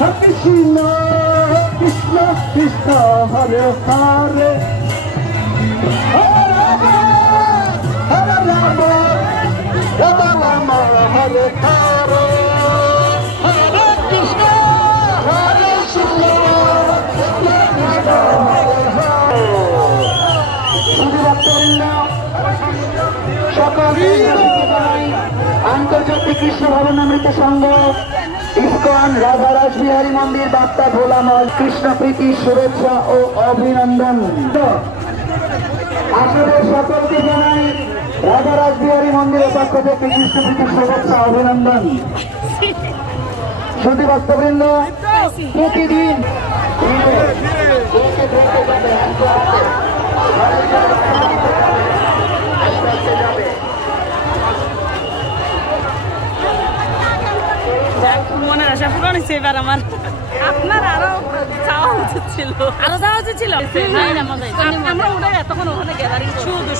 কৃষ্ণ কৃষ্ণ কৃষ্ণ হরে হরে হরে রাম হরে রাম রাম রাম হরে হরে হরে কৃষ্ণ হরে কৃষ্ণ সকল আন্তর্জাতিক কৃষ্ণ ভবনামৃত সংঘ ইসকন রাধা রাসবিহারী মন্দির বার্তা ভোলামল কৃষ্ণ প্রীতি শুভেচ্ছা ও অভিনন্দন। আপনাদের সকলকে জানাই রাধা রাসবিহারী মন্দিরের পক্ষ থেকে কৃষ্ণ প্রীতি শুভেচ্ছা অভিনন্দন। শুধু ভক্তবৃন্দ প্রতিদিন মনের আশা পূরণ হয়েছে এবার আমার। আপনার আরো যাওয়া উচিত ছিল, আরো যাওয়া উচিত ছিল। আমরা উঠে তখন ওখানে গ্যাদারিং শুধু